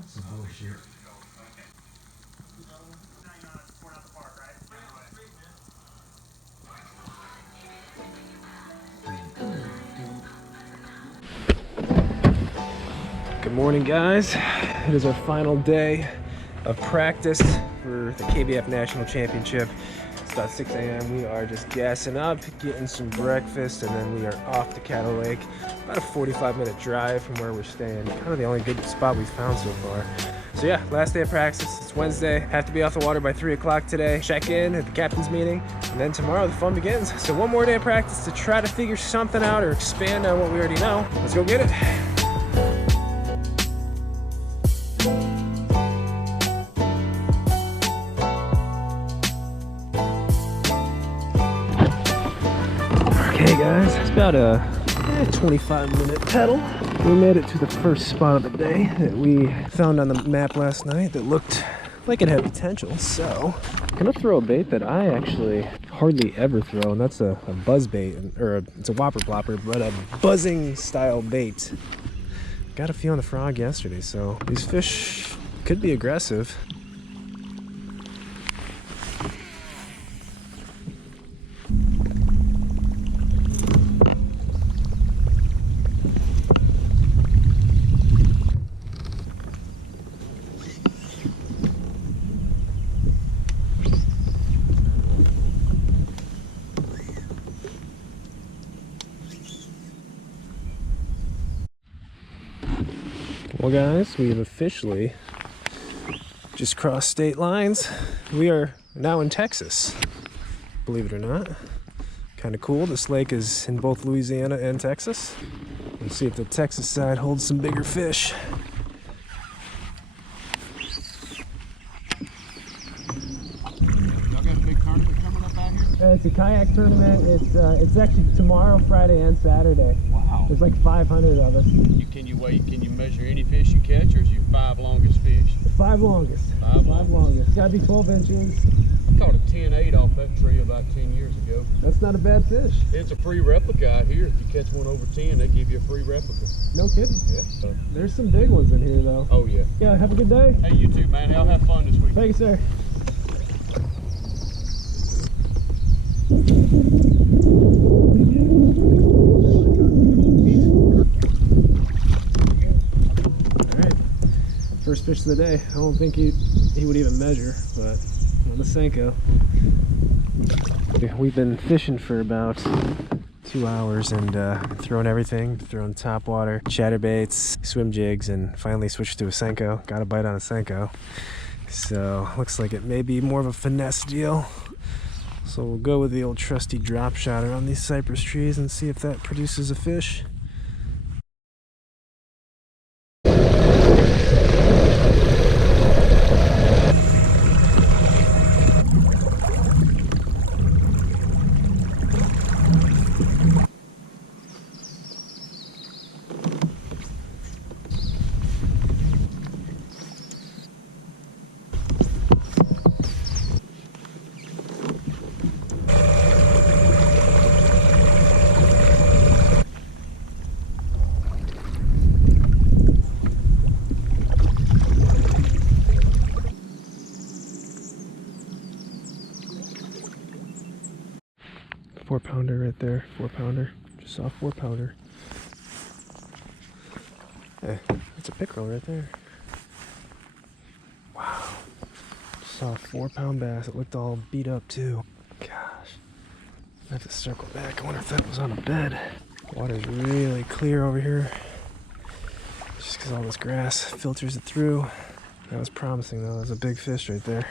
That's some bullshit. Good morning, guys. It is our final day of practice for the KBF National Championship. It's about 6 a.m. We are just gassing up, getting some breakfast, and then we are off to Cattle Lake. About a 45-minute drive from where we're staying. Kind of the only good spot we've found so far. So yeah, last day of practice. It's Wednesday. Have to be off the water by 3 o'clock today. Check in at the captain's meeting, and then tomorrow the fun begins. So one more day of practice to try to figure something out or expand on what we already know. Let's go get it. Okay guys, it's about a 25-minute pedal. We made it to the first spot of the day that we found on the map last night that looked like it had potential. So I'm gonna throw a bait that I actually hardly ever throw, and that's a buzz bait, it's a whopper plopper, but a buzzing style bait. Got a few on the frog yesterday, so these fish could be aggressive. Well guys, we have officially just crossed state lines. We are now in Texas, believe it or not. Kind of cool. This lake is in both Louisiana and Texas. Let's see if the Texas side holds some bigger fish. Y'all got a big tournament coming up out here? It's a kayak tournament. It's actually tomorrow, Friday, and Saturday. Wow. There's like 500 of us. Can you measure any fish you catch, or is your 5 longest fish? The 5 longest. Five longest. Gotta be 12 inches. I caught a 10.8 off that tree about 10 years ago. That's not a bad fish. It's a free replica out here. If you catch one over 10, they give you a free replica. No kidding. Yeah. There's some big ones in here though. Oh yeah. Yeah, have a good day. Hey, you too, man. Y'all have fun this week. Thanks, sir. Alright, first fish of the day. I don't think he would even measure, but on the SENKO. We've been fishing for about 2 hours and throwing everything, throwing topwater, chatterbaits, swim jigs, and finally switched to a SENKO. Got a bite on a SENKO. So looks like it may be more of a finesse deal. So we'll go with the old trusty drop shotter on these cypress trees and see if that produces a fish. Four-pounder right there, 4-pounder. Just saw a 4-pounder. Hey, that's a pickerel right there. Wow. Just saw a 4-pound bass. It looked all beat up too. Gosh. I have to circle back. I wonder if that was on a bed. Water's really clear over here. Just because all this grass filters it through. That was promising though. There's a big fish right there.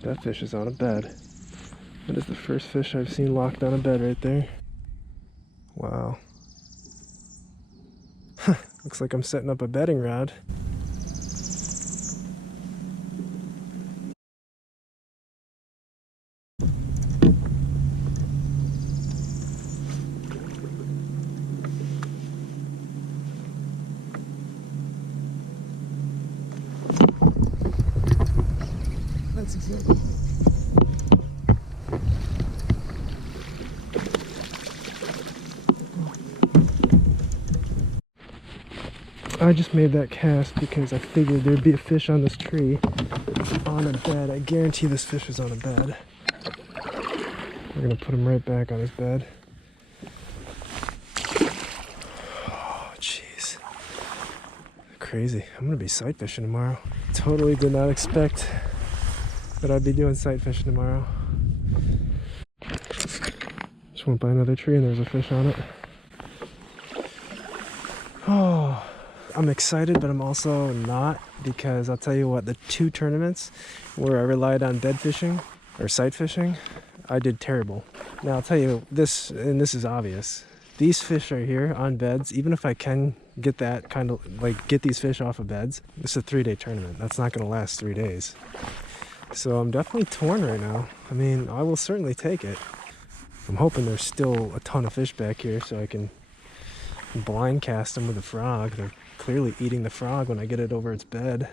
That fish is on a bed. That is the first fish I've seen locked on a bed right there. Wow. Looks like I'm setting up a bedding rod. That's exactly. I just made that cast because I figured there'd be a fish on this tree on a bed. I guarantee this fish is on a bed. We're gonna put him right back on his bed. Oh, jeez. Crazy. I'm gonna be sight fishing tomorrow. Totally did not expect that I'd be doing sight fishing tomorrow. Just went by another tree and there's a fish on it. Oh, I'm excited, but I'm also not, because I'll tell you what, the 2 tournaments where I relied on bed fishing or sight fishing, I did terrible. Now I'll tell you this, and this is obvious. These fish right here on beds, even if I can get that kind of, like, get these fish off of beds, this is a 3-day tournament. That's not gonna last 3 days. So I'm definitely torn right now. I mean, I will certainly take it. I'm hoping there's still a ton of fish back here so I can blind cast them with a frog. They're clearly eating the frog when I get it over its bed.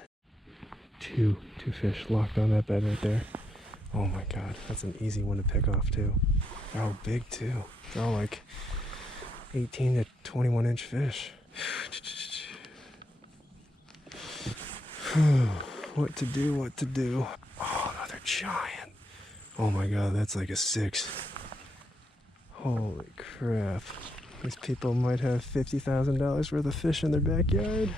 Two fish locked on that bed right there. Oh my god, that's an easy one to pick off too. They're all big too. They're all like 18 to 21 inch fish. What to do, what to do. Oh, another giant. Oh my god, that's like a 6. Holy crap. These people might have $50,000 worth of fish in their backyard.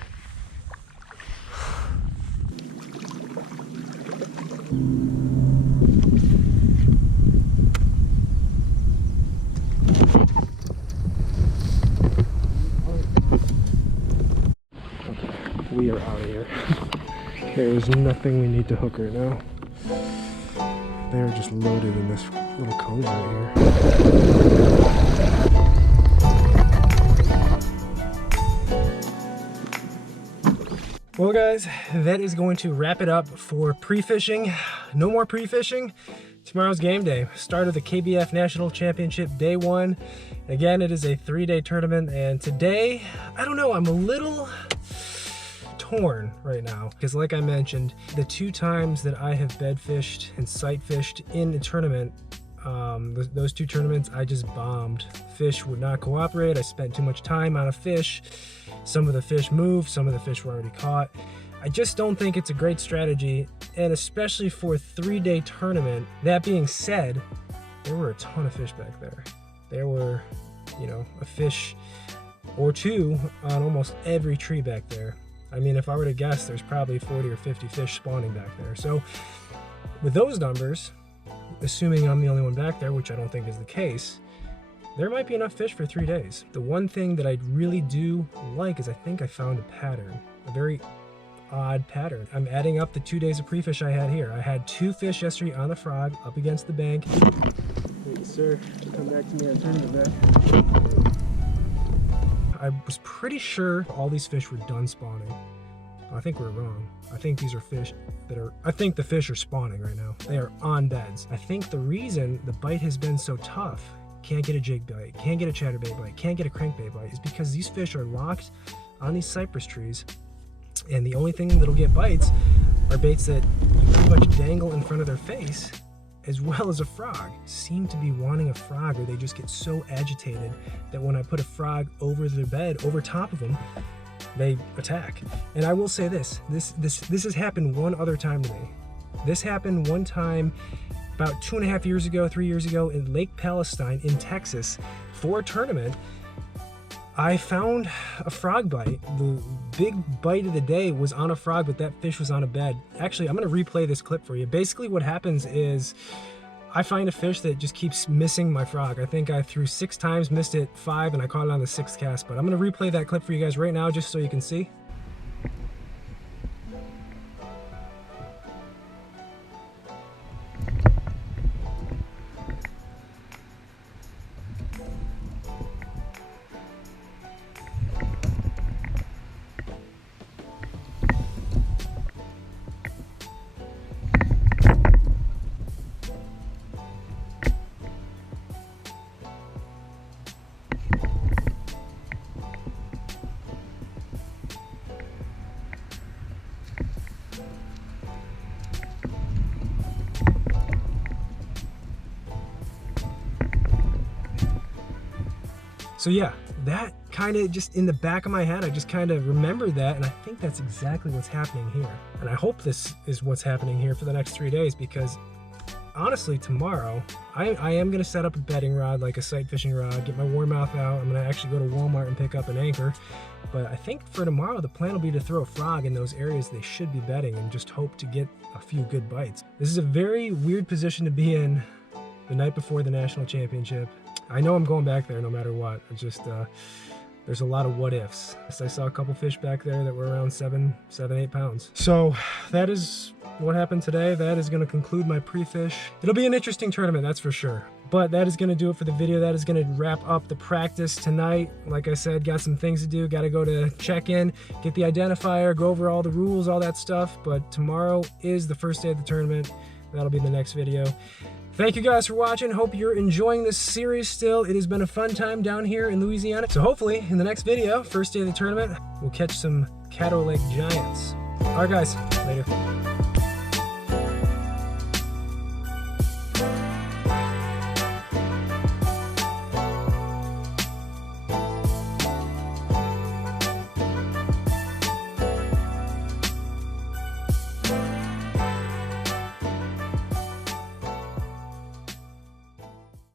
We are out of here. There is nothing we need to hook right now. They are just loaded in this little cove right here. Well guys, that is going to wrap it up for pre-fishing. No more pre-fishing. Tomorrow's game day. Start of the KBF National Championship Day 1. Again, it is a 3-day tournament, and today, I don't know, I'm a little torn right now, because like I mentioned, the 2 times that I have bed fished and sight fished in the tournament, those 2 tournaments I just bombed. Fish would not cooperate. I spent too much time on a fish. Some of the fish moved, some of the fish were already caught. I just don't think it's a great strategy, and especially for a 3-day tournament. That being said, there were a ton of fish back there. There were, you know, a fish or 2 on almost every tree back there. I mean, if I were to guess, there's probably 40 or 50 fish spawning back there. So with those numbers, assuming I'm the only one back there, which I don't think is the case, there might be enough fish for 3 days. The one thing that I really do like is I think I found a pattern, a very odd pattern. I'm adding up the 2 days of pre-fish I had here. I had 2 fish yesterday on the frog up against the bank. Wait, sir, come back to me on tournament back. I was pretty sure all these fish were done spawning. I think we're wrong. I think these are fish that are, I think the fish are spawning right now. They are on beds. I think the reason the bite has been so tough, can't get a jig bite, can't get a chatterbait bite, can't get a crankbait bite, is because these fish are locked on these cypress trees, and the only thing that'll get bites are baits that you pretty much dangle in front of their face, as well as a frog. Seem to be wanting a frog, or they just get so agitated that when I put a frog over their bed, over top of them, they attack. And I will say this has happened one other time to me. This happened one time about 2.5 years ago, 3 years ago, in Lake Palestine in Texas for a tournament. I found a frog bite. The big bite of the day was on a frog, but that fish was on a bed. Actually, I'm gonna replay this clip for you. Basically what happens is I find a fish that just keeps missing my frog. I think I threw 6 times, missed it 5, and I caught it on the 6th cast. But I'm gonna replay that clip for you guys right now just so you can see. So yeah, that kind of just in the back of my head, I just kind of remembered that, and I think that's exactly what's happening here. And I hope this is what's happening here for the next 3 days, because honestly, tomorrow, I am going to set up a bedding rod, like a sight fishing rod, get my warmouth out. I'm going to actually go to Walmart and pick up an anchor. But I think for tomorrow, the plan will be to throw a frog in those areas they should be bedding and just hope to get a few good bites. This is a very weird position to be in the night before the national championship. I know I'm going back there no matter what. It's just, there's a lot of what ifs. I saw a couple fish back there that were around 7-8 pounds. So that is what happened today. That is going to conclude my pre-fish. It'll be an interesting tournament, that's for sure. But that is going to do it for the video. That is going to wrap up the practice tonight. Like I said, got some things to do. Got to go to check-in, get the identifier, go over all the rules, all that stuff. But tomorrow is the first day of the tournament. That'll be the next video. Thank you guys for watching. Hope you're enjoying this series still. It has been a fun time down here in Louisiana. So hopefully in the next video, first day of the tournament, we'll catch some Caddo Lake giants. All right, guys, later.